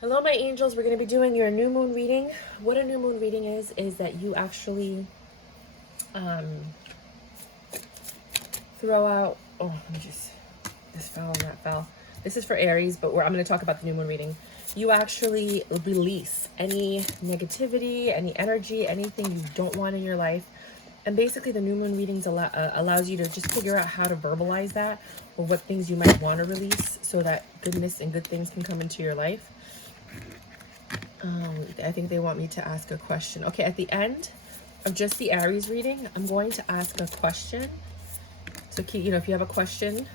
Hello, my angels. We're going to be doing your new moon reading. What a new moon reading is that you actually throw out. Oh, let me just. This fell and that fell. This is for Aries, but I'm going to talk about the new moon reading. You actually release any negativity, any energy, anything you don't want in your life. And basically, the new moon readings allows you to just figure out how to verbalize that, or what things you might want to release so that goodness and good things can come into your life. I think they want me to ask a question. Okay, at the end of just the Aries reading, I'm going to ask a question. So, if you have a question,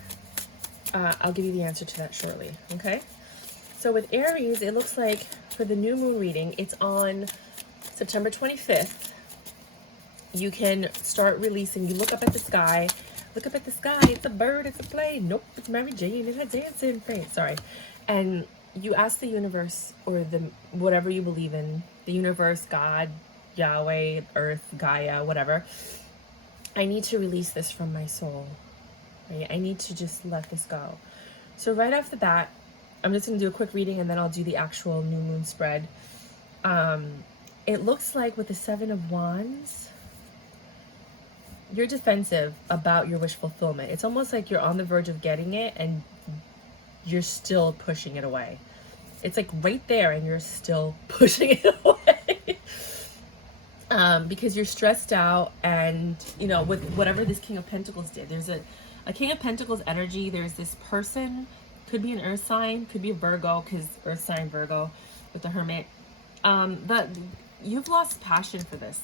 I'll give you the answer to that shortly, okay? So with Aries, it looks like for the new moon reading, it's on September 25th. You can start releasing. You look up at the sky. Look up at the sky. It's a bird. It's a plane. Nope, it's Mary Jane in a dancing plane. Sorry. And you ask the universe, or the whatever you believe in, the universe, God, Yahweh, Earth, Gaia, whatever. I need to release this from my soul. Right? I need to just let this go. So right off the bat, I'm just going to do a quick reading and then I'll do the actual new moon spread. It looks like with the Seven of Wands, you're defensive about your wish fulfillment. It's almost like you're on the verge of getting it and you're still pushing it away. It's like right there and you're still pushing it away. Because you're stressed out and, with whatever this King of Pentacles did, there's a King of Pentacles energy. There's this person, could be an earth sign, could be a Virgo, because earth sign Virgo with the Hermit. That you've lost passion for this.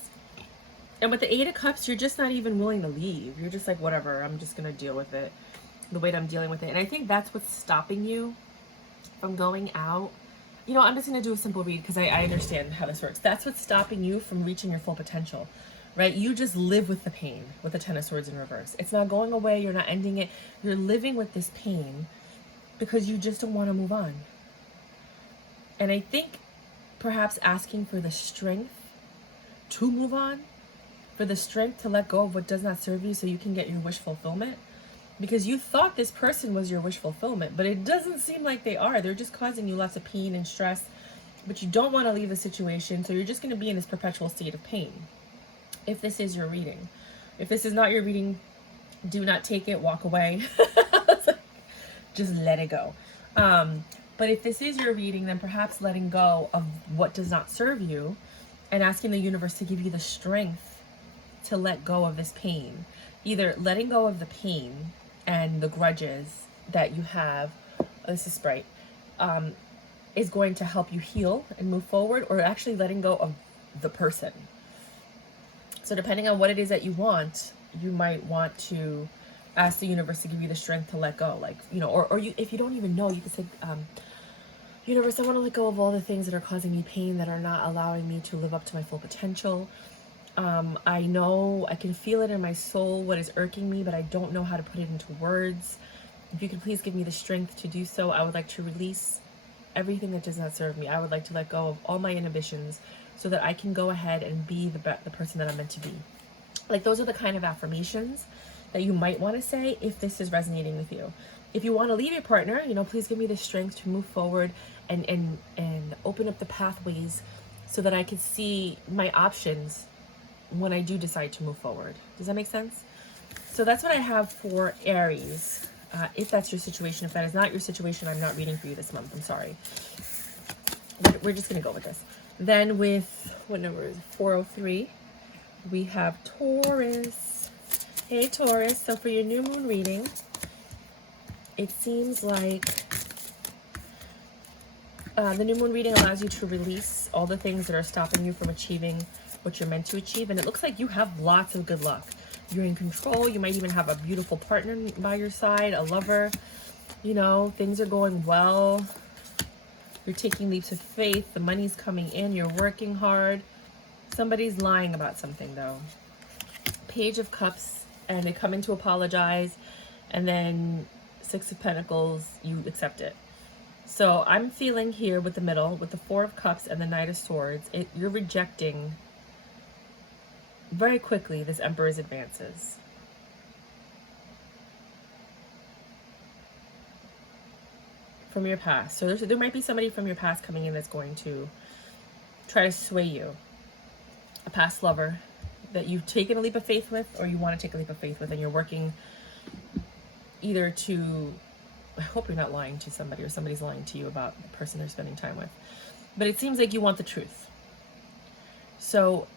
And with the Eight of Cups, you're just not even willing to leave. You're just like, whatever, I'm just going to deal with it the way that I'm dealing with it. And I think that's what's stopping you from going out. I'm just going to do a simple read because I understand how this works. That's what's stopping you from reaching your full potential, right? You just live with the pain with the Ten of Swords in reverse. It's not going away. You're not ending it. You're living with this pain because you just don't want to move on. And I think perhaps asking for the strength to move on, for the strength to let go of what does not serve you so you can get your wish fulfillment. Because you thought this person was your wish fulfillment, but it doesn't seem like they are. They're just causing you lots of pain and stress, but you don't want to leave the situation, so you're just going to be in this perpetual state of pain. If this is your reading. If this is not your reading, do not take it, walk away. Just let it go. But if this is your reading, then perhaps letting go of what does not serve you and asking the universe to give you the strength to let go of this pain. Either letting go of the pain and the grudges that you have, this is Sprite, is going to help you heal and move forward, or actually letting go of the person. So depending on what it is that you want, you might want to ask the universe to give you the strength to let go. Like, or you, if you don't even know, you could say, universe, I want to let go of all the things that are causing me pain, that are not allowing me to live up to my full potential. I know, I can feel it in my soul, what is irking me, but I don't know how to put it into words. If you could please give me the strength to do so, I would like to release everything that does not serve me. I would like to let go of all my inhibitions so that I can go ahead and be the person that I'm meant to be. Like, those are the kind of affirmations that you might want to say if this is resonating with you. If you want to leave your partner, please give me the strength to move forward and open up the pathways so that I can see my options when I do decide to move forward. Does that make sense? So that's what I have for Aries. If that's your situation. If that is not your situation, I'm not reading for you this month. I'm sorry. But we're just going to go with this. Then with, what number is it? 403, we have Taurus. Hey, Taurus. So for your new moon reading, it seems like the new moon reading allows you to release all the things that are stopping you from achieving what you're meant to achieve. And it looks like you have lots of good luck. You're in control. You might even have a beautiful partner by your side, a lover. Things are going well. You're taking leaps of faith. The money's coming in. You're working hard. Somebody's lying about something, though. Page of Cups, and they come in to apologize. And then Six of Pentacles, you accept it. So I'm feeling here with the middle, with the Four of Cups and the Knight of Swords, you're rejecting very quickly this Emperor's advances. from your past. So there might be somebody from your past coming in that's going to try to sway you. A past lover that you've taken a leap of faith with, or you want to take a leap of faith with, and you're working either to, I hope you're not lying to somebody or somebody's lying to you about the person they're spending time with. But it seems like you want the truth. So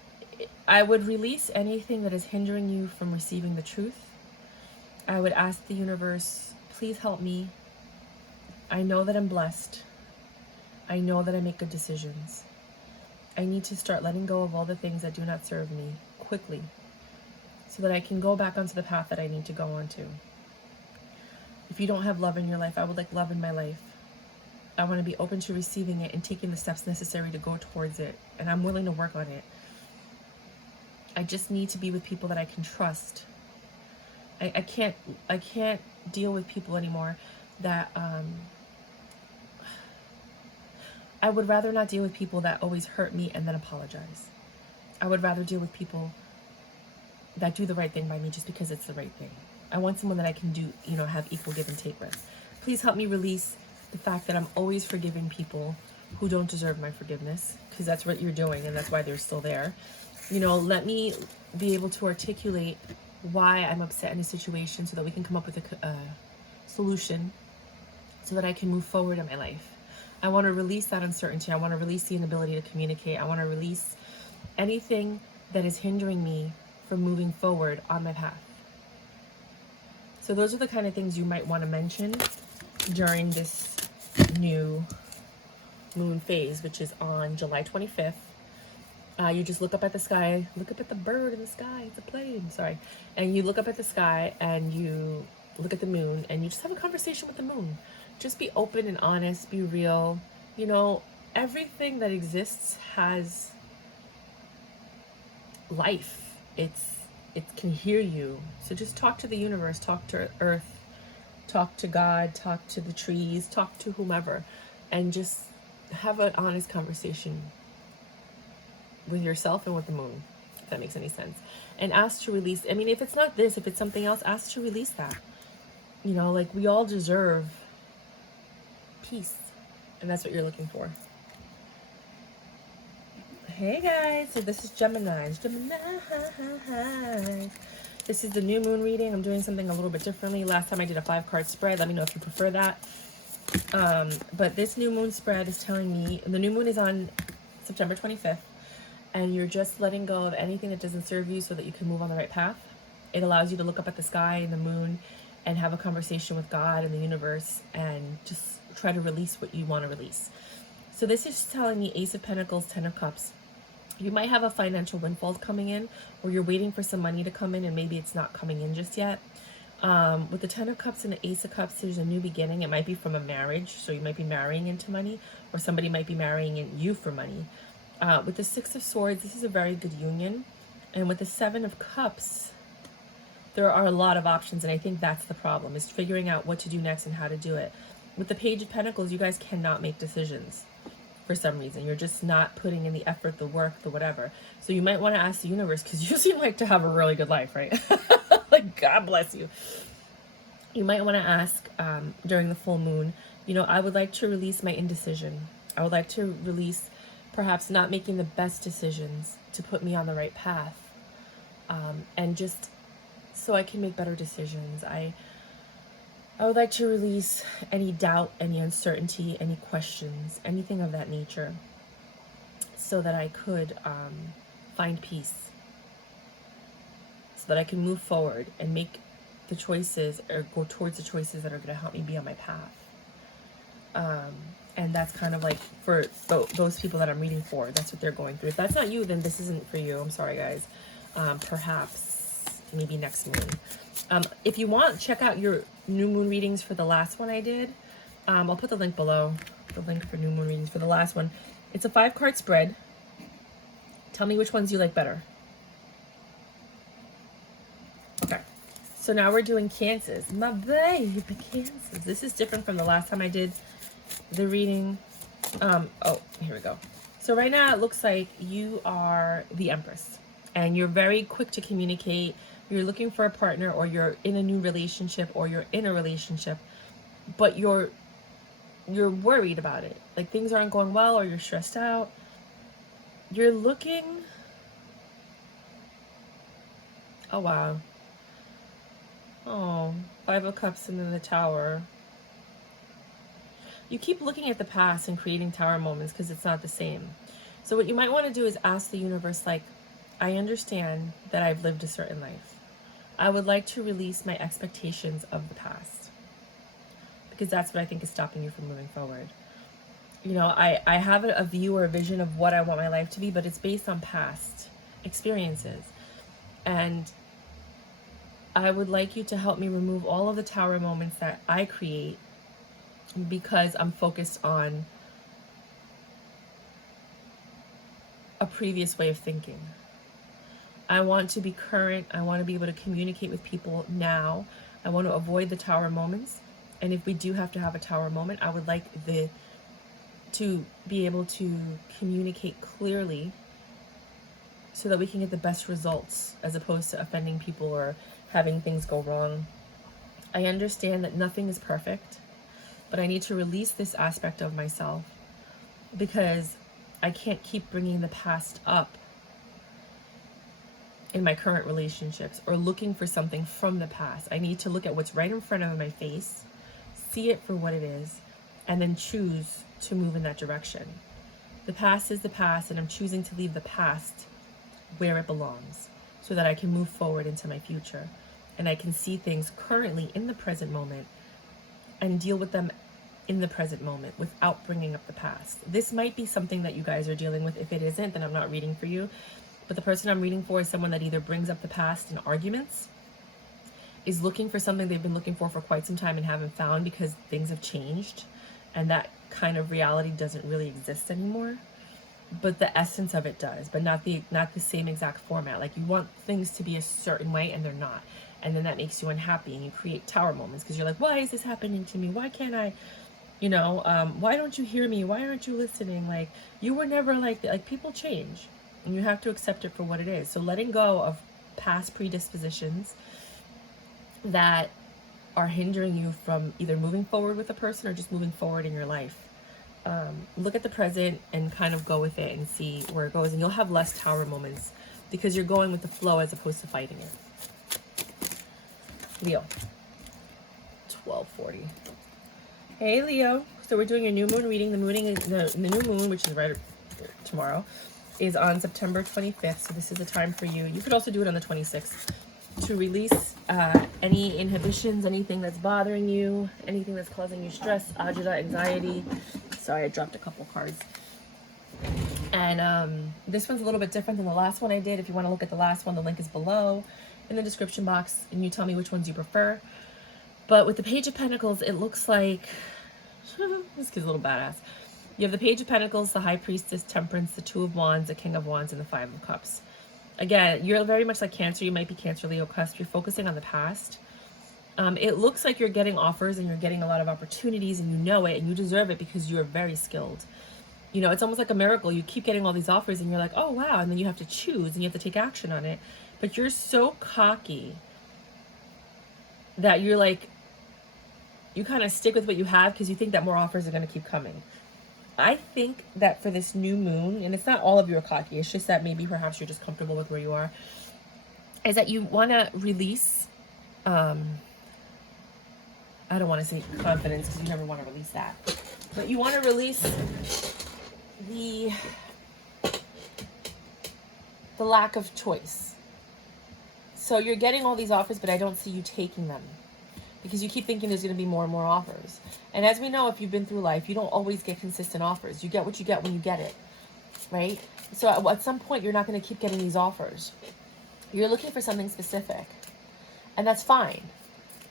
I would release anything that is hindering you from receiving the truth. I would ask the universe, please help me. I know that I'm blessed. I know that I make good decisions. I need to start letting go of all the things that do not serve me quickly so that I can go back onto the path that I need to go onto. If you don't have love in your life, I would like love in my life. I want to be open to receiving it and taking the steps necessary to go towards it. And I'm willing to work on it. I just need to be with people that I can trust. I can't deal with people anymore that I would rather not deal with people that always hurt me and then apologize. I would rather deal with people that do the right thing by me just because it's the right thing. I want someone that I can do, have equal give and take with. Please help me release the fact that I'm always forgiving people who don't deserve my forgiveness, because that's what you're doing and that's why they're still there. Let me be able to articulate why I'm upset in a situation so that we can come up with a solution so that I can move forward in my life. I want to release that uncertainty. I want to release the inability to communicate. I want to release anything that is hindering me from moving forward on my path. So those are the kind of things you might want to mention during this new moon phase, which is on July 25th. You just look up at the sky, look up at the bird in the sky, it's a plane, sorry. And you look up at the sky and you look at the moon and you just have a conversation with the moon. Just be open and honest, be real. Everything that exists has life. It can hear you. So just talk to the universe, talk to Earth, talk to God, talk to the trees, talk to whomever, and just have an honest conversation with yourself and with the moon, if that makes any sense. And ask to release, if it's not this, if it's something else, ask to release that. We all deserve peace, and that's what you're looking for. Hey guys, so this is Gemini. This is the new moon reading. I'm doing something a little bit differently. Last time I did a 5-card spread. Let me know if you prefer that. But this new moon spread is telling me, and the new moon is on September 25th, and you're just letting go of anything that doesn't serve you so that you can move on the right path. It allows you to look up at the sky and the moon and have a conversation with God and the universe and just try to release what you want to release. So this is telling me Ace of Pentacles, 10 of Cups. You might have a financial windfall coming in, or you're waiting for some money to come in and maybe it's not coming in just yet. With the 10 of Cups and the Ace of Cups, there's a new beginning. It might be from a marriage, so you might be marrying into money, or somebody might be marrying in you for money. With the 6 of Swords, this is a very good union. And with the 7 of Cups, there are a lot of options, and I think that's the problem, is figuring out what to do next and how to do it. With the Page of Pentacles, you guys cannot make decisions for some reason. You're just not putting in the effort, the work, the whatever. So you might want to ask the universe, because you seem like to have a really good life, right? Like, God bless you. You might want to ask during the full moon, I would like to release my indecision. I would like to release perhaps not making the best decisions to put me on the right path. And just so I can make better decisions. I would like to release any doubt, any uncertainty, any questions, anything of that nature, so that I could find peace, so that I can move forward and make the choices, or go towards the choices that are going to help me be on my path. And that's kind of like for those people that I'm reading for, that's what they're going through. If that's not you, then this isn't for you. I'm sorry, guys. Perhaps maybe next moon. If you want, check out your new moon readings for the last one I did. I'll put the link below, the link for new moon readings for the last one. It's a 5-card spread. Tell me which ones you like better. Okay. So now we're doing Cancers. My baby, Cancers. This is different from the last time I did the reading. Oh, here we go. So right now it looks like you are the Empress, and you're very quick to communicate. You're looking for a partner, or you're in a new relationship, or you're in a relationship, but you're you're worried about it. Like things aren't going well, or you're stressed out. You're looking, oh wow. Oh, Five of Cups and then the Tower. You keep looking at the past and creating tower moments because it's not the same. So what you might want to do is ask the universe, like, I understand that I've lived a certain life. I would like to release my expectations of the past, because that's what I think is stopping you from moving forward. You know, I have a view or a vision of what I want my life to be, but it's based on past experiences. And I would like you to help me remove all of the tower moments that I create, because I'm focused on a previous way of thinking. I want to be current. I want to be able to communicate with people now. I want to avoid the tower moments. And if we do have to have a tower moment, I would like to be able to communicate clearly so that we can get the best results, as opposed to offending people or having things go wrong. I understand that nothing is perfect, but I need to release this aspect of myself, because I can't keep bringing the past up in my current relationships or looking for something from the past. I need to look at what's right in front of my face, see it for what it is, and then choose to move in that direction. The past is the past, and I'm choosing to leave the past where it belongs so that I can move forward into my future. And I can see things currently in the present moment and deal with them in the present moment without bringing up the past. This might be something that you guys are dealing with. If it isn't, then I'm not reading for you. But the person I'm reading for is someone that either brings up the past in arguments, is looking for something they've been looking for quite some time and haven't found because things have changed, and that kind of reality doesn't really exist anymore. But the essence of it does, but not the same exact format. Like, you want things to be a certain way and they're not. And then that makes you unhappy, and you create tower moments because you're like, why is this happening to me? Why can't I, why don't you hear me? Why aren't you listening? Like, you were never like that. Like, people change and you have to accept it for what it is. So letting go of past predispositions that are hindering you from either moving forward with a person or just moving forward in your life. Look at the present and kind of go with it and see where it goes, and you'll have less tower moments because you're going with the flow as opposed to fighting it. Leo, 12:40. Hey Leo, so we're doing your new moon reading. The new moon, which is right tomorrow, is on September 25th. So this is the time for you. You could also do it on the 26th to release any inhibitions, anything that's bothering you, anything that's causing you stress, agita, anxiety. Sorry, I dropped a couple cards. And this one's a little bit different than the last one I did. If you want to look at the last one, the link is below in the description box, and you tell me which ones you prefer. But with the Page of Pentacles, it looks like this kid's a little badass. You have the Page of Pentacles, the High Priestess, Temperance, the Two of Wands, the King of Wands, and the Five of Cups. Again, you're very much like Cancer. You might be Cancer, Leo, cusp. You're focusing on the past. It looks like you're getting offers and you're getting a lot of opportunities, and you know it and you deserve it because you're very skilled. You know, it's almost like a miracle. You keep getting all these offers and you're like, oh, wow. And then you have to choose and you have to take action on it. But you're so cocky that you're like, you kind of stick with what you have because you think that more offers are going to keep coming. I think that for this new moon, and it's not all of you are cocky, it's just that maybe perhaps you're just comfortable with where you are, is that you want to release, I don't want to say confidence because you never want to release that, but you want to release the lack of choice. So you're getting all these offers, but I don't see you taking them because you keep thinking there's going to be more and more offers. And as we know, if you've been through life, you don't always get consistent offers. You get what you get when you get it, right? So at some point, you're not going to keep getting these offers. You're looking for something specific, and that's fine.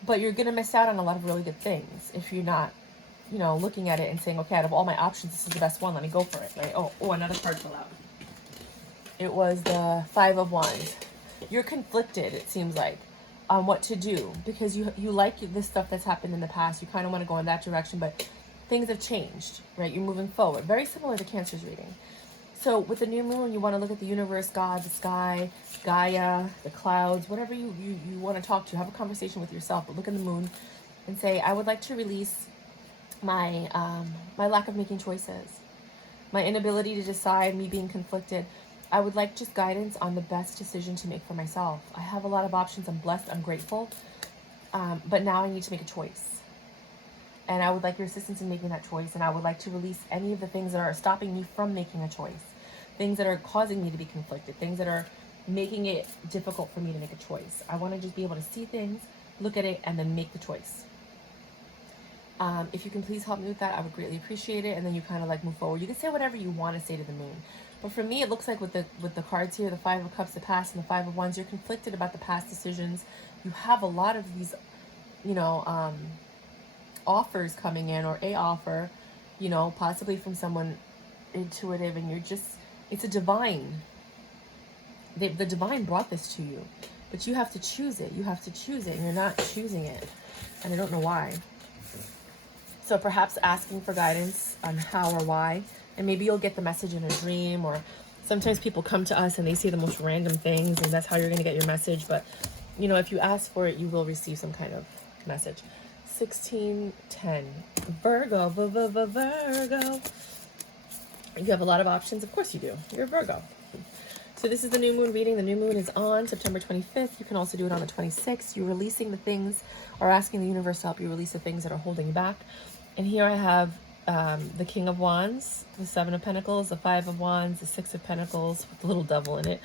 But you're going to miss out on a lot of really good things if you're not, looking at it and saying, okay, out of all my options, this is the best one. Let me go for it, right? Oh, another card fell out. It was the Five of Wands. You're conflicted, it seems like, on what to do because you like this stuff that's happened in the past. You kind of want to go in that direction, but things have changed, right? You're moving forward. Very similar to Cancer's reading. So with the new moon, you want to look at the universe, God, the sky, Gaia, the clouds, whatever you want to talk to. Have a conversation with yourself, but look at the moon and say, I would like to release my lack of making choices, my inability to decide, me being conflicted. I would like just guidance on the best decision to make for myself. I have a lot of options. I'm blessed. I'm grateful. But now I need to make a choice. And I would like your assistance in making that choice. And I would like to release any of the things that are stopping me from making a choice. Things that are causing me to be conflicted. Things that are making it difficult for me to make a choice. I want to just be able to see things, look at it, and then make the choice. If you can please help me with that, I would greatly appreciate it. And then you kind of like move forward. You can say whatever you want to say to the moon. But for me, it looks like with the cards here, the Five of Cups, the past, and the Five of Wands, you're conflicted about the past decisions. You have a lot of these, you know, offers coming in, or a offer, you know, possibly from someone intuitive, and you're just, it's a divine. The divine brought this to you, but you have to choose it. You have to choose it, and you're not choosing it. And I don't know why. So perhaps asking for guidance on how or why, and maybe you'll get the message in a dream, or sometimes people come to us and they say the most random things, and that's how you're going to get your message. But, you know, if you ask for it, you will receive some kind of message. 1610, Virgo, Virgo. You have a lot of options. Of course you do. You're a Virgo. So this is the new moon reading. The new moon is on September 25th. You can also do it on the 26th. You're releasing the things, or asking the universe to help you release the things that are holding you back. And here I have the King of Wands, the Seven of Pentacles, the Five of Wands, the Six of Pentacles with the little devil in it,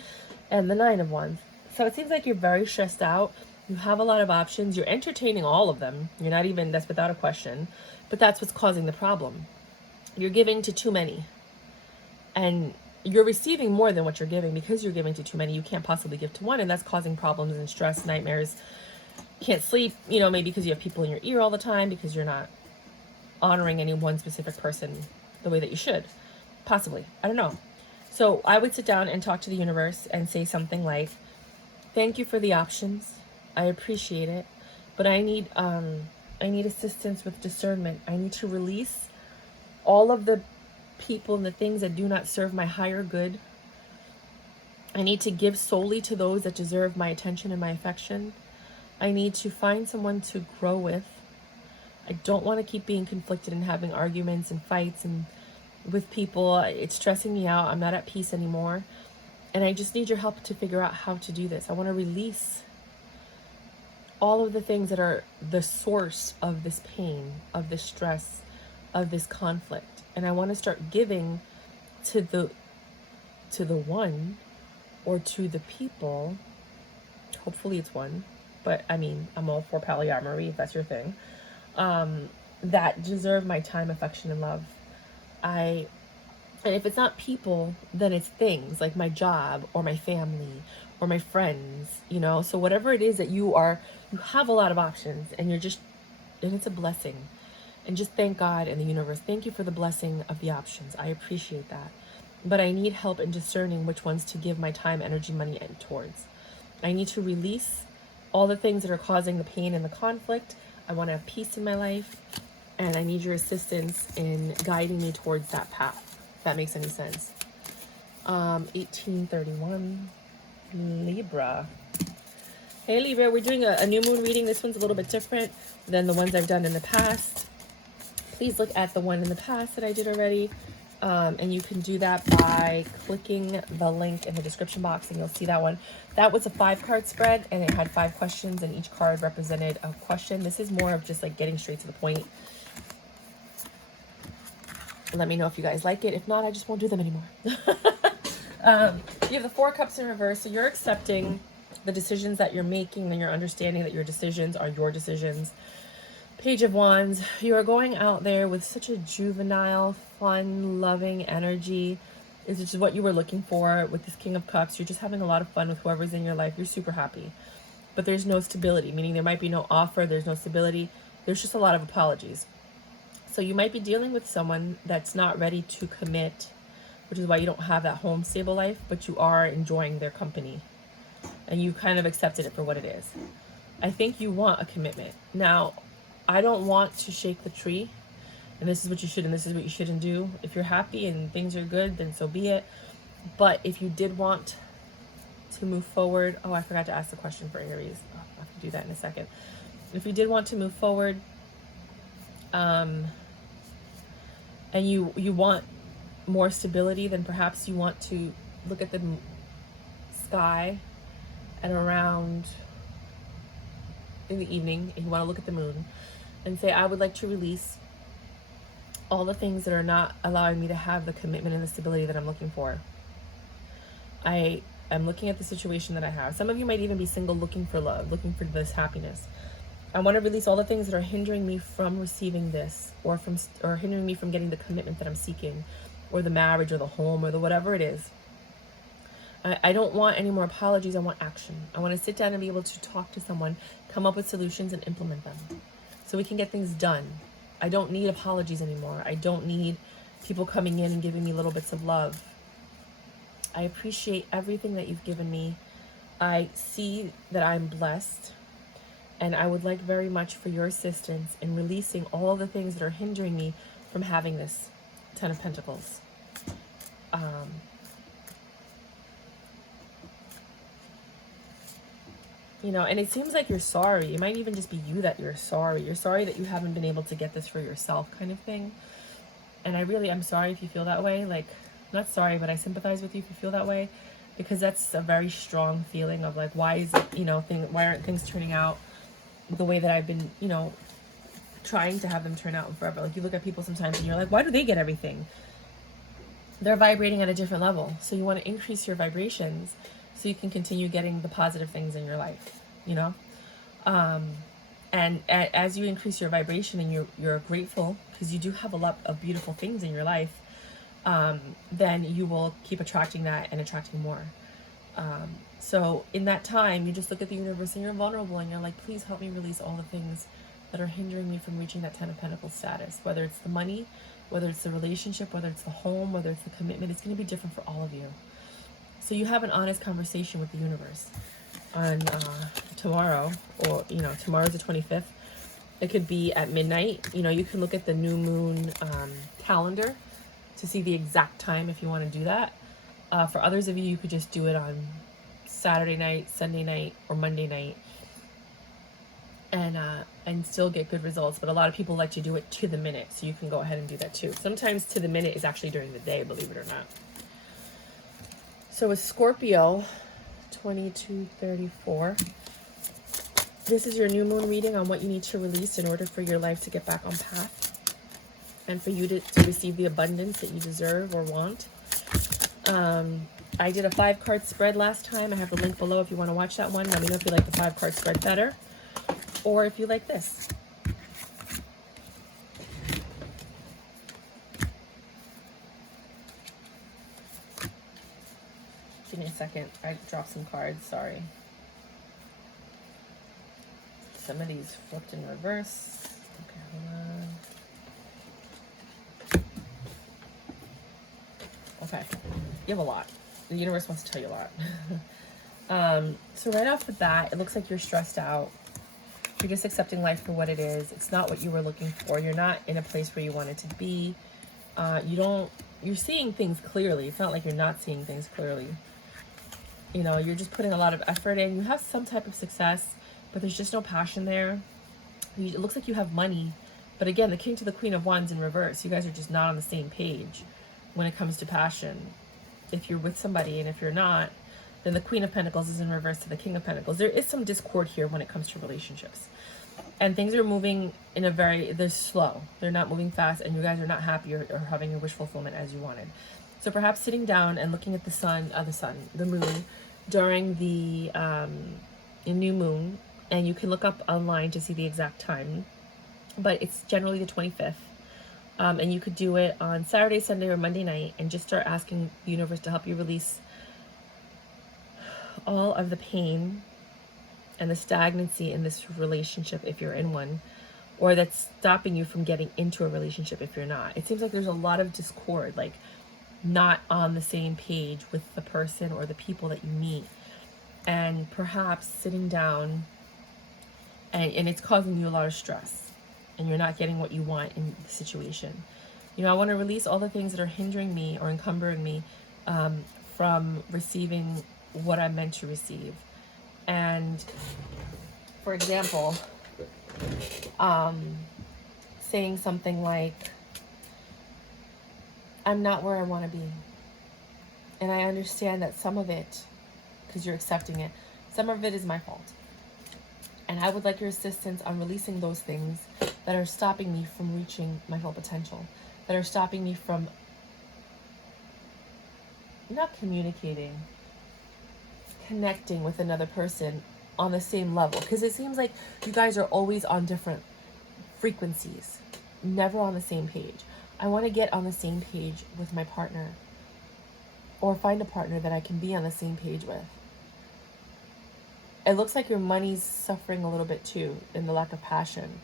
and the Nine of Wands. So it seems like you're very stressed out. You have a lot of options. You're entertaining all of them. You're not even, that's without a question. But that's what's causing the problem. You're giving to too many. And you're receiving more than what you're giving. Because you're giving to too many, you can't possibly give to one. And that's causing problems and stress, nightmares. Can't sleep, you know, maybe because you have people in your ear all the time, because you're not honoring any one specific person the way that you should. Possibly. I don't know. So I would sit down and talk to the universe and say something like, thank you for the options. I appreciate it, but I need assistance with discernment. I need to release all of the people and the things that do not serve my higher good. I need to give solely to those that deserve my attention and my affection. I need to find someone to grow with. I don't want to keep being conflicted and having arguments and fights and with people. It's stressing me out. I'm not at peace anymore. And I just need your help to figure out how to do this. I want to release all of the things that are the source of this pain, of this stress, of this conflict. And I want to start giving to the one, or to the people. Hopefully it's one, but I mean, I'm all for polyamory if that's your thing. That deserve my time, affection, and love. And if it's not people, then it's things like my job, or my family, or my friends, you know. So whatever it is that you have a lot of options, and and it's a blessing. And just thank God and the universe. Thank you for the blessing of the options. I appreciate that. But I need help in discerning which ones to give my time, energy, money towards. I need to release all the things that are causing the pain and the conflict. I want to have peace in my life. And I need your assistance in guiding me towards that path, if that makes any sense. 1831, Libra. Hey Libra, we're doing a new moon reading. This one's a little bit different than the ones I've done in the past. Please look at the one in the past that I did already. And you can do that by clicking the link in the description box, and you'll see that one. That was a 5-card spread, and it had 5 questions, and each card represented a question. This is more of just like getting straight to the point. Let me know if you guys like it. If not, I just won't do them anymore. You have the 4 cups in reverse, so you're accepting the decisions that you're making, and you're understanding that your decisions are your decisions. Page of Wands, you are going out there with such a juvenile, fun, loving energy. This is what you were looking for with this King of Cups. You're just having a lot of fun with whoever's in your life. You're super happy. But there's no stability, meaning there might be no offer. There's no stability. There's just a lot of apologies. So you might be dealing with someone that's not ready to commit, which is why you don't have that home stable life, but you are enjoying their company. And you kind of accepted it for what it is. I think you want a commitment. Now, I don't want to shake the tree, and this is what you should and this is what you shouldn't do. If you're happy and things are good, then so be it. But if you did want to move forward, oh, I forgot to ask the question for Aries. Oh, I'll have to do that in a second. If you did want to move forward, and you want more stability, then perhaps you want to look at the sky at around in the evening, and you want to look at the moon and say, I would like to release all the things that are not allowing me to have the commitment and the stability that I'm looking for. I am looking at the situation that I have. Some of you might even be single, looking for love, looking for this happiness. I want to release all the things that are hindering me from receiving this, or hindering me from getting the commitment that I'm seeking, or the marriage, or the home, or the whatever it is. I don't want any more apologies. I want action. I want to sit down and be able to talk to someone, come up with solutions, and implement them so we can get things done. I don't need apologies anymore. I don't need people coming in and giving me little bits of love. I appreciate everything that you've given me. I see that I'm blessed, and I would like very much for your assistance in releasing all the things that are hindering me from having this 10 of Pentacles. You know, and it seems like you're sorry. It might even just be you that you're sorry. You're sorry that you haven't been able to get this for yourself, kind of thing. And I'm sorry if you feel that way. Like, not sorry, but I sympathize with you if you feel that way, because that's a very strong feeling of like, why is it, you know, why aren't things turning out the way that I've been, you know, trying to have them turn out forever. Like, you look at people sometimes and you're like, why do they get everything? They're vibrating at a different level. So you want to increase your vibrations so you can continue getting the positive things in your life, you know? And as you increase your vibration and you're grateful, because you do have a lot of beautiful things in your life, then you will keep attracting that and attracting more. So in that time, you just look at the universe and you're vulnerable and you're like, please help me release all the things that are hindering me from reaching that 10 of Pentacles status. Whether it's the money, whether it's the relationship, whether it's the home, whether it's the commitment, it's going to be different for all of you. So you have an honest conversation with the universe on tomorrow, or, you know, tomorrow's the 25th. It could be at midnight. You know, you can look at the new moon calendar to see the exact time if you want to do that. For others of you, you could just do it on Saturday night, Sunday night, or Monday night, and still get good results. But a lot of people like to do it to the minute, so you can go ahead and do that too. Sometimes to the minute is actually during the day, believe it or not. So with Scorpio, 2234, this is your new moon reading on what you need to release in order for your life to get back on path and for you to receive the abundance that you deserve or want. I did a 5-card spread last time. I have the link below if you want to watch that one. Let me know if you like the 5-card spread better, or if you like this. Give me a second. I dropped some cards. Sorry. Some of these flipped in reverse. Okay, hold on. Okay. You have a lot. The universe wants to tell you a lot. So right off the bat, it looks like you're stressed out. You're just accepting life for what it is. It's not what you were looking for. You're not in a place where you wanted to be. You're seeing things clearly. It's not like you're not seeing things clearly. You know, you're just putting a lot of effort in. You have some type of success, but there's just no passion there. It looks like you have money, but again, the King to the Queen of Wands in reverse. You guys are just not on the same page when it comes to passion. If you're with somebody, and if you're not, then the Queen of Pentacles is in reverse to the King of Pentacles. There is some discord here when it comes to relationships. And things are moving in they're slow. They're not moving fast, and you guys are not happy or having your wish fulfillment as you wanted. So perhaps sitting down and looking at the moon during the new moon, and you can look up online to see the exact time, but it's generally the 25th. And you could do it on Saturday, Sunday, or Monday night, and just start asking the universe to help you release all of the pain and the stagnancy in this relationship if you're in one, or that's stopping you from getting into a relationship if you're not. It seems like there's a lot of discord, like not on the same page with the person or the people that you meet, and perhaps sitting down and it's causing you a lot of stress, and you're not getting what you want in the situation. You know, I want to release all the things that are hindering me or encumbering me from receiving what I'm meant to receive. And for example, saying something like, I'm not where I want to be. And I understand that some of it, because you're accepting it, some of it is my fault. And I would like your assistance on releasing those things that are stopping me from reaching my full potential, that are stopping me from not communicating, connecting with another person on the same level. Because it seems like you guys are always on different frequencies, never on the same page. I want to get on the same page with my partner, or find a partner that I can be on the same page with. It looks like your money's suffering a little bit too in the lack of passion.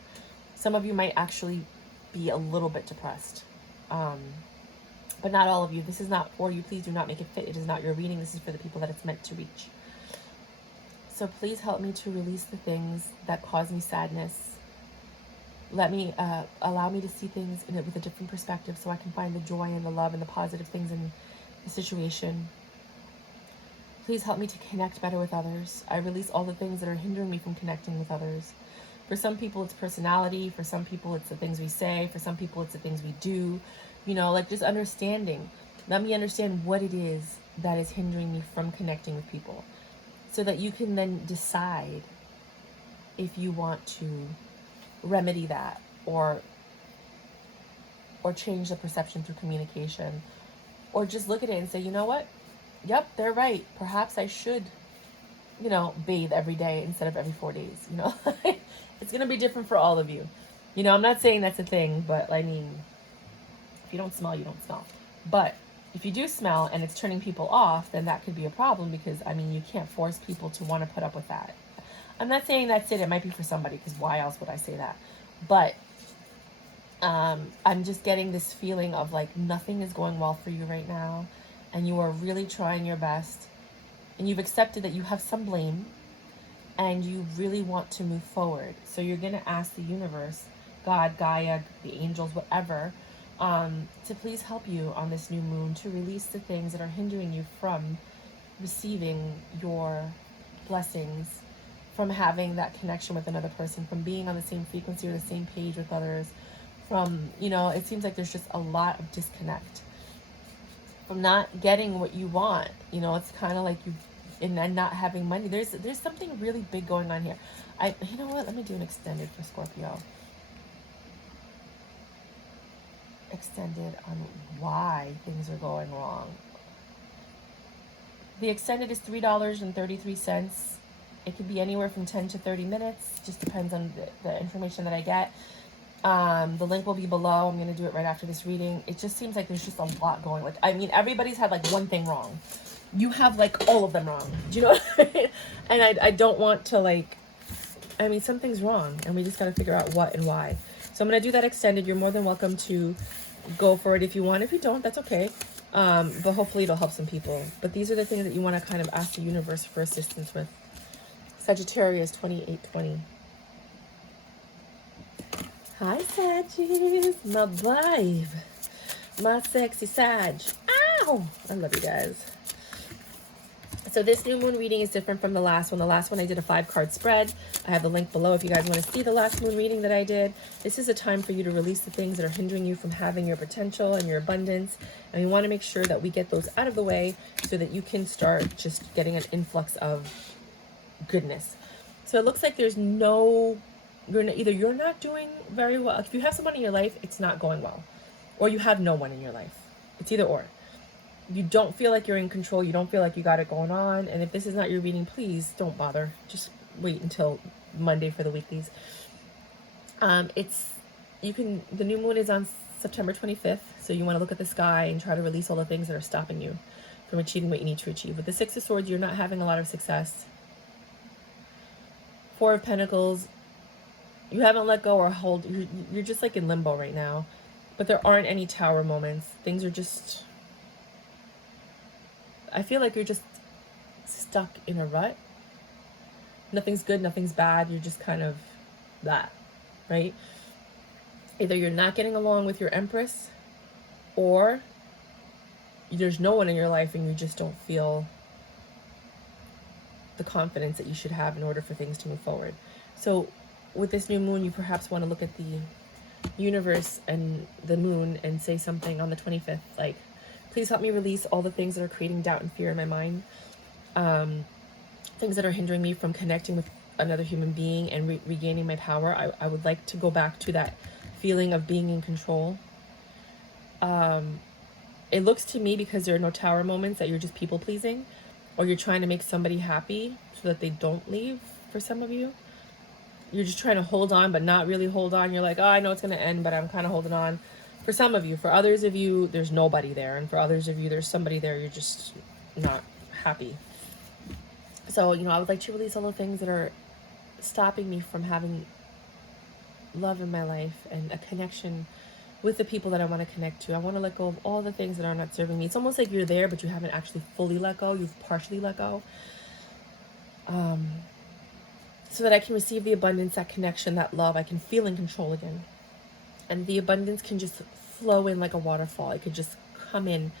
Some of you might actually be a little bit depressed. But not all of you. This is not for you. Please do not make it fit. It is not your reading. This is for the people that it's meant to reach. So please help me to release the things that cause me sadness. Let me, allow me to see things with a different perspective, so I can find the joy and the love and the positive things in the situation. Please help me to connect better with others. I release all the things that are hindering me from connecting with others. For some people, it's personality. For some people, it's the things we say. For some people, it's the things we do. You know, like just understanding. Let me understand what it is that is hindering me from connecting with people, so that you can then decide if you want to remedy that or change the perception through communication, or just look at it and say, you know what? Yep, they're right. Perhaps I should, you know, bathe every day instead of every 4 days, you know. It's going to be different for all of you. You know, I'm not saying that's a thing, but I mean, if you don't smell, you don't smell. But if you do smell and it's turning people off, then that could be a problem, because, I mean, you can't force people to want to put up with that. I'm not saying that's it. It might be for somebody, because why else would I say that? But I'm just getting this feeling of like nothing is going well for you right now, and you are really trying your best, and you've accepted that you have some blame, and you really want to move forward. So you're going to ask the universe, God, Gaia, the angels, whatever, to please help you on this new moon to release the things that are hindering you from receiving your blessings, from having that connection with another person, from being on the same frequency or the same page with others, from, you know, it seems like there's just a lot of disconnect, from not getting what you want. You know, it's kind of like you, and then not having money. There's something really big going on here. You know what? Let me do an extended for Scorpio. Extended on why things are going wrong. The extended is $3.33. It could be anywhere from 10 to 30 minutes. Just depends on the information that I get. The link will be below. I'm going to do it right after this reading. It just seems like there's just a lot going. Like, I mean, everybody's had like one thing wrong. You have like all of them wrong. Do you know what I mean? And I don't want to like, I mean, something's wrong, and we just got to figure out what and why. So I'm going to do that extended. You're more than welcome to go for it if you want. If you don't, that's okay. But hopefully it'll help some people. But these are the things that you want to kind of ask the universe for assistance with. Sagittarius 2820. Hi, Saggies. My babe. My sexy Sag. Ow! I love you guys. So this new moon reading is different from the last one. The last one I did a 5-card spread. I have the link below if you guys want to see the last moon reading that I did. This is a time for you to release the things that are hindering you from having your potential and your abundance. And we want to make sure that we get those out of the way so that you can start just getting an influx of goodness. So it looks like there's no, either you're not doing very well. If you have someone in your life, it's not going well. Or you have no one in your life. It's either or. You don't feel like you're in control. You don't feel like you got it going on. And if this is not your reading, please don't bother. Just wait until Monday for the weeklies. The new moon is on September 25th. So you want to look at the sky and try to release all the things that are stopping you from achieving what you need to achieve. With the 6 of Swords, you're not having a lot of success. 4 of Pentacles, you haven't let go or hold. You're just like in limbo right now. But there aren't any tower moments. Things are just, I feel like you're just stuck in a rut. Nothing's good, nothing's bad. You're just kind of that, right? Either you're not getting along with your Empress, or there's no one in your life and you just don't feel the confidence that you should have in order for things to move forward. So with this new moon, you perhaps want to look at the universe and the moon and say something on the 25th, like, please help me release all the things that are creating doubt and fear in my mind, things that are hindering me from connecting with another human being and regaining my power. I would like to go back to that feeling of being in control. It looks to me, because there are no tower moments, that you're just people pleasing, or you're trying to make somebody happy so that they don't leave. For some of you, you're just trying to hold on, but not really hold on. You're like, oh, I know it's going to end, but I'm kind of holding on. For some of you. For others of you, there's nobody there. And for others of you, there's somebody there. You're just not happy. So, you know, I would like to release all the things that are stopping me from having love in my life and a connection with the people that I want to connect to. I want to let go of all the things that are not serving me. It's almost like you're there, but you haven't actually fully let go. You've partially let go. So that I can receive the abundance, that connection, that love. I can feel in control again. And the abundance can just flow in like a waterfall. It could just come in,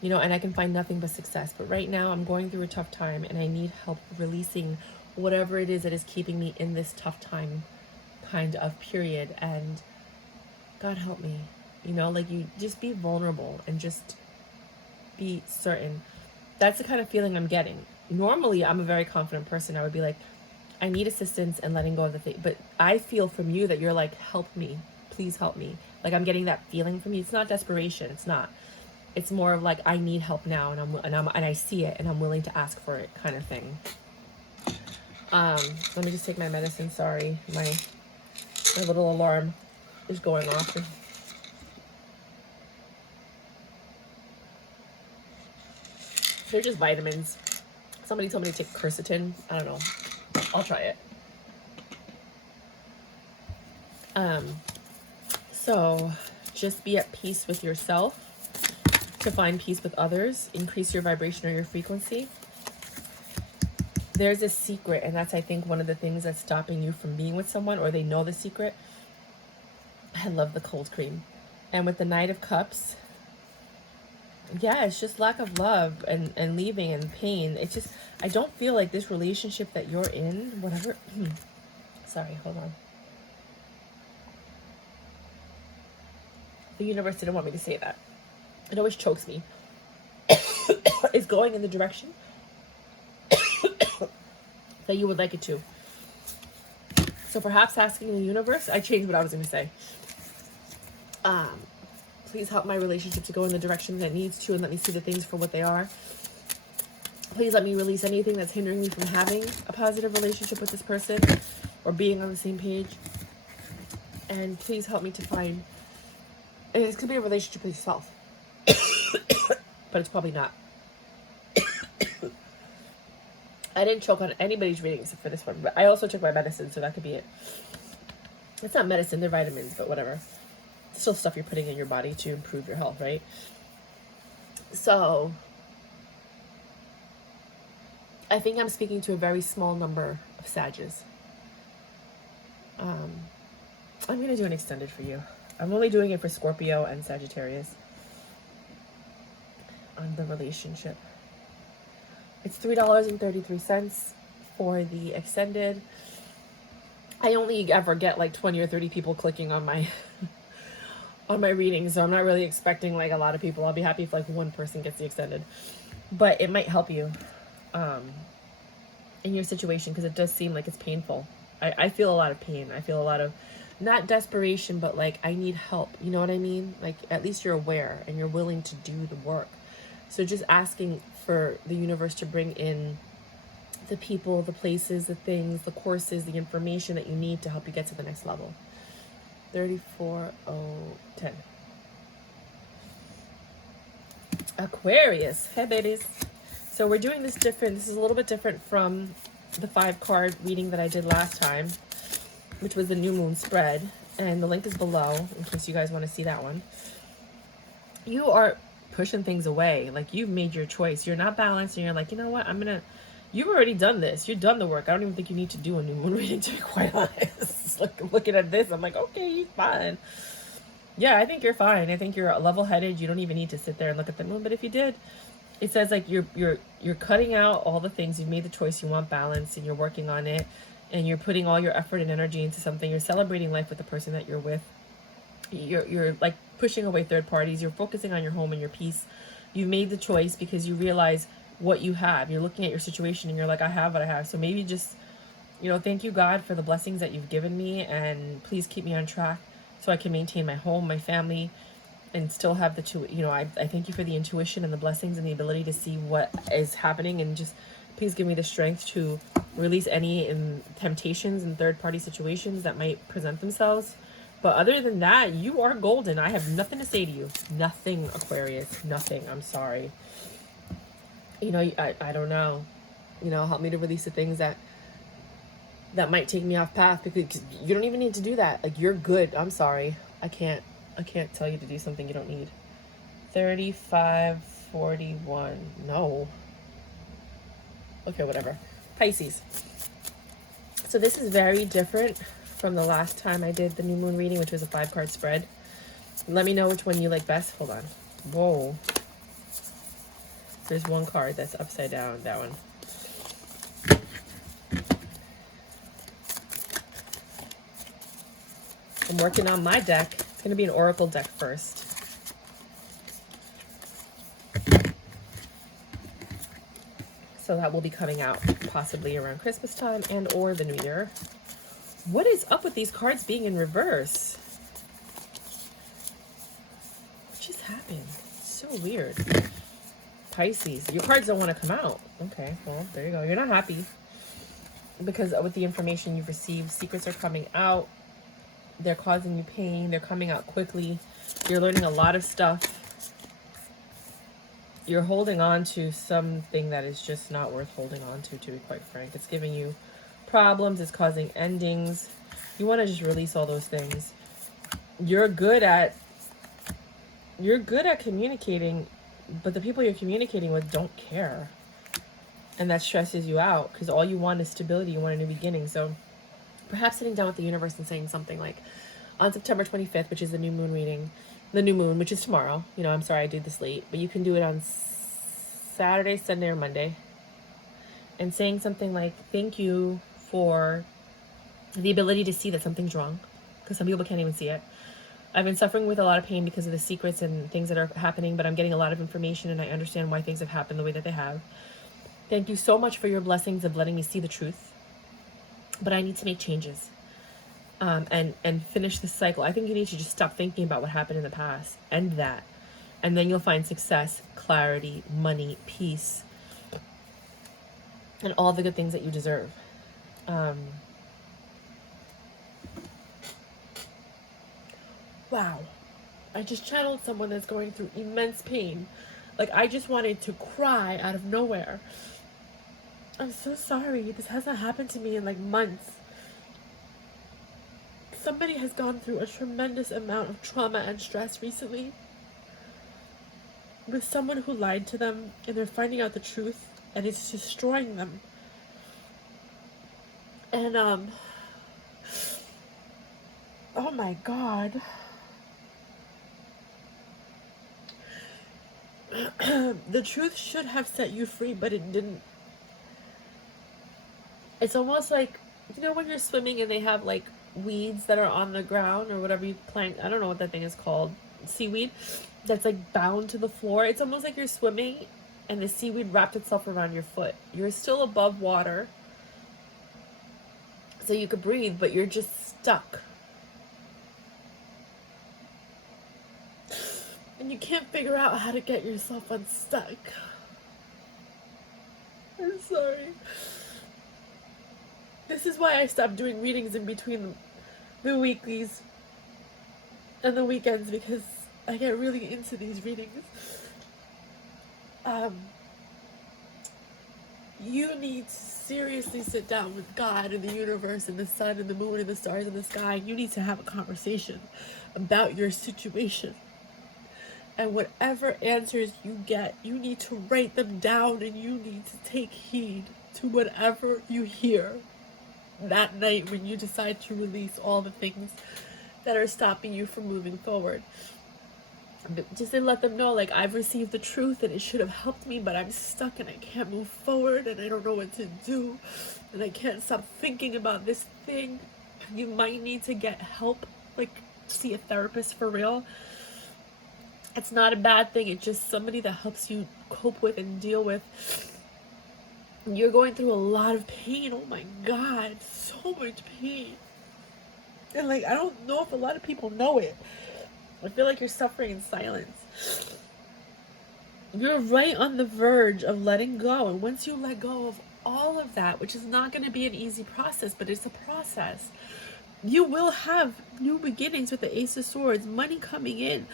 you know, and I can find nothing but success. But right now I'm going through a tough time and I need help releasing whatever it is that is keeping me in this tough time kind of period. And God help me, you know, like, you just be vulnerable and just be certain. That's the kind of feeling I'm getting. Normally, I'm a very confident person. I would be like, I need assistance and letting go of the thing. But I feel from you that you're like, help me, please help me. Like, I'm getting that feeling from you. It's not desperation. It's not. It's more of like, I need help now, and I see it and I'm willing to ask for it, kind of thing. Let me just take my medicine. Sorry, my little alarm is going off. They're just vitamins. Somebody told me to take quercetin. I don't know. I'll try it. So just be at peace with yourself to find peace with others. Increase your vibration or your frequency. There's a secret, and that's, I think, one of the things that's stopping you from being with someone, or they know the secret. I love the cold cream. And with the Knight of Cups, yeah, it's just lack of love and leaving and pain. It's just, I don't feel like this relationship that you're in, whatever. Sorry, hold on. The universe didn't want me to say that. It always chokes me. It's going in the direction that you would like it to. So perhaps asking the universe, I changed what I was going to say. Please help my relationship to go in the direction that it needs to, and let me see the things for what they are. Please let me release anything that's hindering me from having a positive relationship with this person or being on the same page. And please help me to find, and it's going to be a relationship with yourself, but it's probably not. I didn't choke on anybody's reading except for this one, but I also took my medicine, so that could be it. It's not medicine, they're vitamins, but whatever. It's still stuff you're putting in your body to improve your health, right? So I think I'm speaking to a very small number of Sages. I'm going to do an extended for you. I'm only doing it for Scorpio and Sagittarius on the relationship. It's $3.33 for the extended. I only ever get like 20 or 30 people clicking on my on my readings, so I'm not really expecting like a lot of people. I'll be happy if like one person gets the extended, but it might help you in your situation, because it does seem like it's painful. I feel a lot of pain. I feel a lot of, not desperation, but like, I need help. You know what I mean? Like, at least you're aware and you're willing to do the work. So just asking for the universe to bring in the people, the places, the things, the courses, the information that you need to help you get to the next level. 34010. Aquarius. Hey, babies. So we're doing this different. This is a little bit different from the 5-card reading that I did last time, which was the new moon spread. And the link is below in case you guys want to see that one. You are pushing things away. Like, you've made your choice. You're not balanced, and you're like, you know what? You've already done this. You've done the work. I don't even think you need to do a new moon reading, to be quite honest. Looking at this, I'm like, okay, you're fine. Yeah, I think you're fine. I think you're level-headed. You don't even need to sit there and look at the moon. But if you did, it says like you're cutting out all the things. You've made the choice. You want balance, and you're working on it, and you're putting all your effort and energy into something. You're celebrating life with the person that you're with. You're like pushing away third parties. You're focusing on your home and your peace. You made the choice because you realize what you have. You're looking at your situation and you're like, I have what I have. So maybe just, thank you, God, for the blessings that you've given me, and please keep me on track so I can maintain my home, my family, and still have I thank you for the intuition and the blessings and the ability to see what is happening, and just please give me the strength to release any temptations and third-party situations that might present themselves. But other than that, you are golden. I have nothing to say to you. Nothing, Aquarius. Nothing. I'm sorry. I don't know. Help me to release the things that might take me off path, because you don't even need to do that. Like, you're good. I'm sorry. I can't tell you to do something you don't need. 3541. No. Okay, whatever. Pisces. So this is very different from the last time I did the new moon reading, which was a 5-card spread. Let me know which one you like best. Hold on. Whoa. There's one card that's upside down. That one. I'm working on my deck. It's going to be an oracle deck first. So that will be coming out possibly around Christmas time and or the New Year. What is up with these cards being in reverse? What just happened? It's so weird. Pisces, your cards don't want to come out. Okay, well, there you go. You're not happy because with the information you've received, secrets are coming out. They're causing you pain. They're coming out quickly. You're learning a lot of stuff. You're holding on to something that is just not worth holding on to be quite frank. It's giving you problems. It's causing endings. You want to just release all those things. You're good at communicating, but the people you're communicating with don't care. And that stresses you out because all you want is stability. You want a new beginning. So perhaps sitting down with the universe and saying something like, on September 25th, which is the new moon reading, the new moon, which is tomorrow. I'm sorry I did this late, but you can do it on Saturday, Sunday, or Monday. And saying something like, thank you for the ability to see that something's wrong, because some people can't even see it. I've been suffering with a lot of pain because of the secrets and things that are happening, but I'm getting a lot of information and I understand why things have happened the way that they have. Thank you so much for your blessings of letting me see the truth. But I need to make changes and finish the cycle. I think you need to just stop thinking about what happened in the past. End that. And then you'll find success, clarity, money, peace, and all the good things that you deserve. Wow. I just channeled someone that's going through immense pain. Like, I just wanted to cry out of nowhere. I'm so sorry. This hasn't happened to me in like months. Somebody has gone through a tremendous amount of trauma and stress recently with someone who lied to them, and they're finding out the truth and it's destroying them. And oh my God. The truth should have set you free, but it didn't. It's almost like, when you're swimming and they have like weeds that are on the ground or whatever you plant, I don't know what that thing is called, seaweed, that's like bound to the floor. It's almost like you're swimming and the seaweed wrapped itself around your foot. You're still above water, so you could breathe, but you're just stuck. And you can't figure out how to get yourself unstuck. I'm sorry. This is why I stopped doing readings in between the weeklies and the weekends, because I get really into these readings. You need to seriously sit down with God and the universe and the sun and the moon and the stars and the sky. You need to have a conversation about your situation. And whatever answers you get, you need to write them down, and you need to take heed to whatever you hear that night when you decide to release all the things that are stopping you from moving forward. But just to let them know, like, I've received the truth and it should have helped me, but I'm stuck and I can't move forward and I don't know what to do and I can't stop thinking about this thing. You might need to get help, like see a therapist for real. It's not a bad thing. It's just somebody that helps you cope with and deal with. You're going through a lot of pain. Oh my God, so much pain. And like, I don't know if a lot of people know it. I feel like you're suffering in silence. You're right on the verge of letting go. And once you let go of all of that, which is not going to be an easy process, but it's a process, you will have new beginnings with the Ace of Swords, money coming in,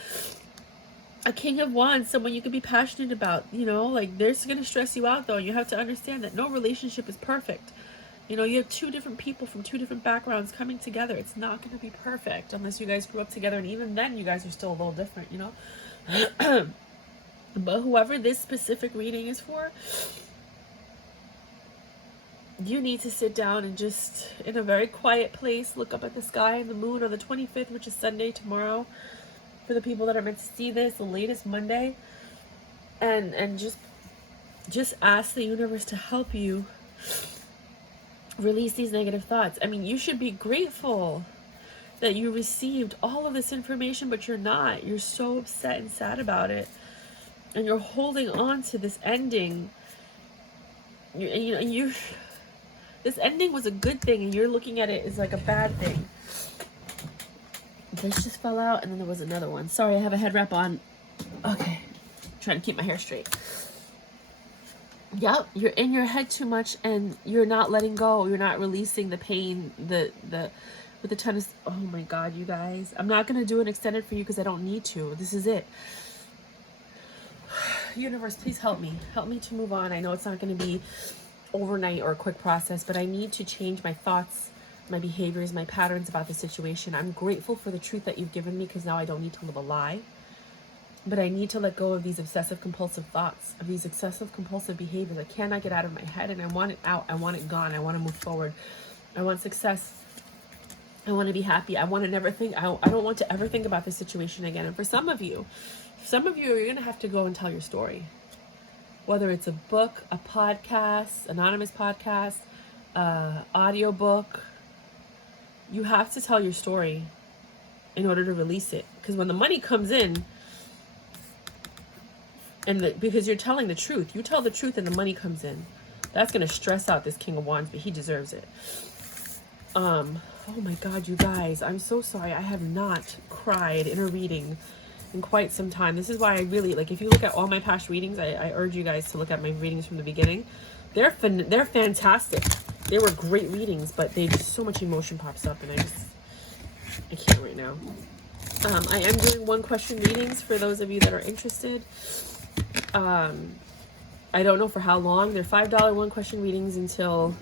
a King of Wands, someone you could be passionate about. You know, like, there's going to stress you out though. And you have to understand that no relationship is perfect. You know, you have two different people from two different backgrounds coming together. It's not going to be perfect unless you guys grew up together. And even then, you guys are still a little different, you know. But whoever this specific reading is for, you need to sit down and just, in a very quiet place, look up at the sky and the moon on the 25th, which is Sunday, tomorrow, for the people that are meant to see this, the latest Monday, and just ask the universe to help you release these negative thoughts. I mean, you should be grateful that you received all of this information, but you're not. You're so upset and sad about it. And you're holding on to this ending. This ending was a good thing, and you're looking at it as like a bad thing. This just fell out, and then there was another one. Sorry, I have a head wrap on. Okay. I'm trying to keep my hair straight. Yep, you're in your head too much, and you're not letting go. You're not releasing the pain, with the tennis. Oh my God, you guys. I'm not going to do an extended for you because I don't need to. This is it. Universe, please help me. Help me to move on. I know it's not going to be overnight or a quick process, but I need to change my thoughts, my behaviors, my patterns about the situation. I'm grateful for the truth that you've given me, because now I don't need to live a lie. But I need to let go of these obsessive compulsive thoughts, of these obsessive compulsive behaviors. I cannot get out of my head, and I want it out. I want it gone. I want to move forward. I want success. I want to be happy. I want to never think, I don't want to ever think about this situation again. And for some of you, you're going to have to go and tell your story. Whether it's a book, a podcast, anonymous podcast, audio book, you have to tell your story in order to release it. Because when the money comes in, because you're telling the truth, you tell the truth and the money comes in, that's going to stress out this King of Wands, but he deserves it. Oh my God, you guys, I'm so sorry. I have not cried in a reading in quite some time. This is why I really, like, if you look at all my past readings, I urge you guys to look at my readings from the beginning. They're fantastic. They were great readings, but they just, so much emotion pops up, and I can't right now. I am doing one question readings for those of you that are interested. I don't know for how long. They're $5 one question readings until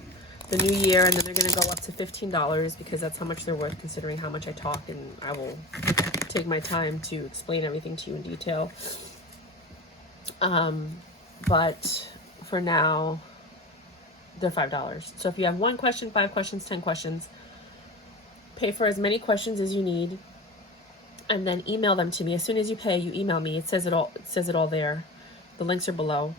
the new year, and then they're going to go up to $15 because that's how much they're worth, considering how much I talk, and I will take my time to explain everything to you in detail. But for now, they're $5. So if you have one question, 5 questions, 10 questions, pay for as many questions as you need, and then email them to me. As soon as you pay, you email me. It says it all there. The links are below,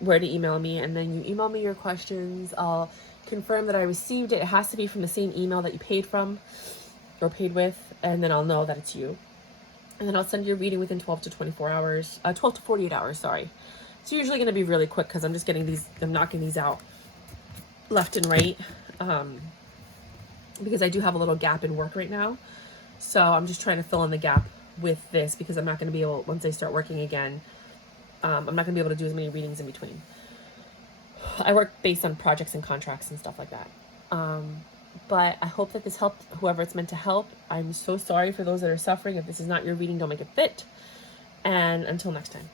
where to email me, and then you email me your questions. I'll confirm that I received it. It has to be from the same email that you paid from or paid with, and then I'll know that it's you. And then I'll send you a reading within 12 to 24 hours, 12 to 48 hours, sorry. It's usually going to be really quick because I'm just getting these, I'm knocking these out left and right, because I do have a little gap in work right now. So I'm just trying to fill in the gap with this, because I'm not going to be able, once I start working again, I'm not going to be able to do as many readings in between. I work based on projects and contracts and stuff like that. But I hope that this helped whoever it's meant to help. I'm so sorry for those that are suffering. If this is not your reading, don't make it fit. And until next time.